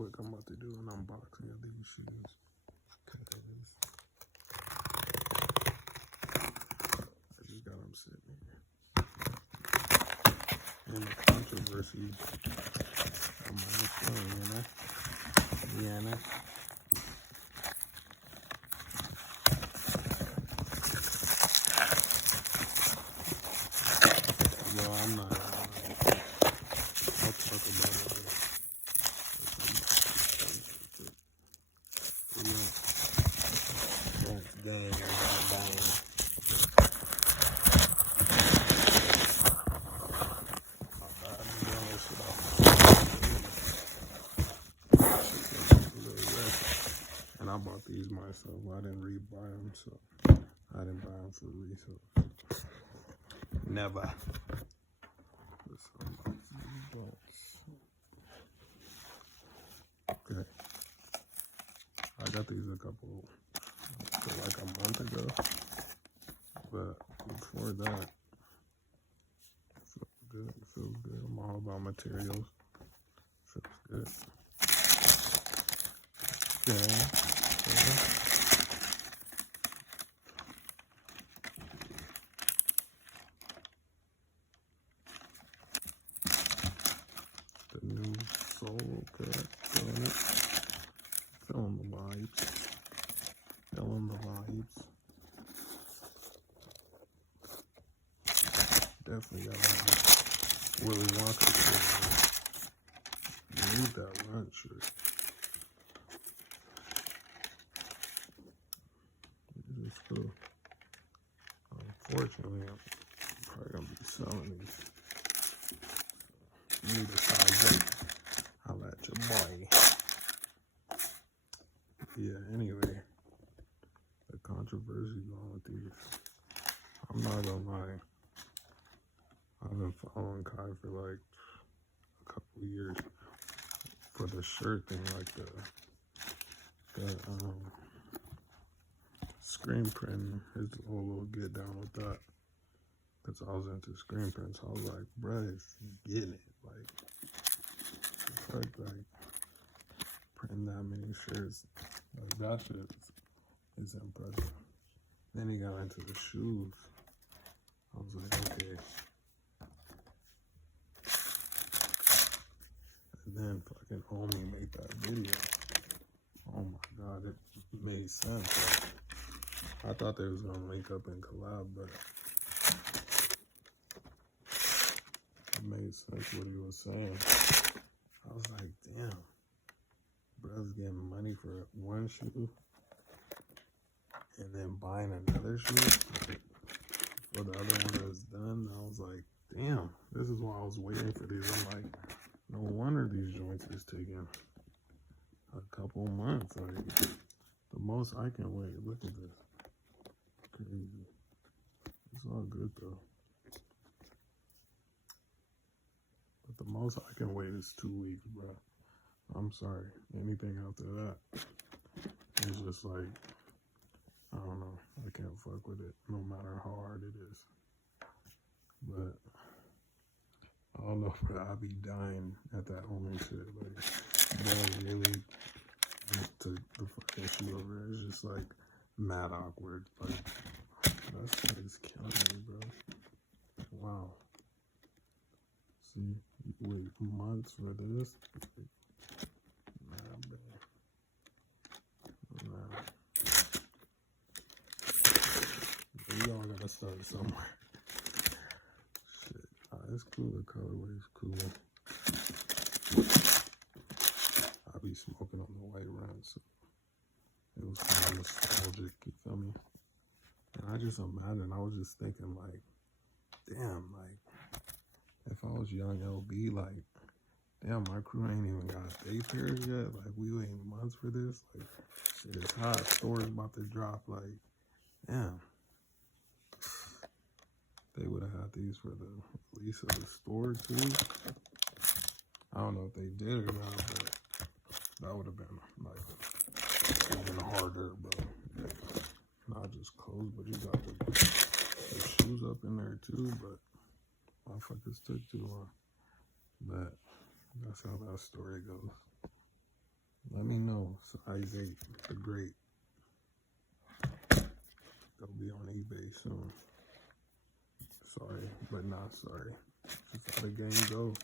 quick, I'm about to do an unboxing of these shoes. I just got them sitting here. And the controversy on my phone, you know? Yeah, no? Well, I'm not. I'll talk about it. That's done. And I bought these myself. I didn't rebuy them, so I didn't buy them for resale. Never. Okay. I got these a like a month ago. But before that, it feels good. It feels good. I'm all about materials. Feels good. Okay. The new sole cut. Feeling it. Feeling the vibes. Feeling the vibes. Definitely got one. Willy Wonka shirt. You need that Runtz shirt. It's cool. Unfortunately, I'm probably gonna be selling these. You need a size 8. I'll let your boy. Yeah, anyway. The controversy going with these. I'm not gonna lie. I've been following Kai for like a couple years for the shirt thing, like the screen print, his whole little get down with that. Cause I was into screen prints. I was like, bruh, if you getting it, like printing that many shirts, like that shit is impressive. Then he got into the shoes. I was like, okay. And then fucking homie made that video. Oh my god, it made sense. Like, I thought they was gonna link up and collab, but it made sense what he was saying. I was like, damn, bro's getting money for one shoe and then buying another shoe for the other one that's done. I was like, damn, this is why I was waiting for these. I'm like, no wonder these joints is taking a couple months. Like, the most I can wait. Look at this. Crazy. It's all good though. But the most I can wait is 2 weeks, bro. I'm sorry. Anything after that, it's just like, I don't know. I can't fuck with it, no matter how hard it is. But I don't know, bro. I be dying at that homie shit. Like, bro, really took the fucking shoe over. It's just like mad awkward. Like, that shit is killing me, bro. Wow. See, you wait months for this. Nah, bro. Nah. We all gotta start somewhere. Shit. It's cool. The colorway is cool. I be smoking on the white Runtz, so it was kind of nostalgic, you feel me? And I just imagine, I was just thinking, like, damn, like, if I was young LB, like, damn, my crew ain't even got day pairs yet. Like, we waiting months for this. Like, shit is hot. Store's about to drop. Like, damn. They would have had these for the release of the store, too. I don't know if they did or not, but that would have been, like, even harder, bro. Not just clothes, but you got the shoes up in there, too, but motherfuckers took too long. But that's how that story goes. Let me know. Size 8, the great. They'll be on eBay soon. Sorry, but not sorry. Just how the game go.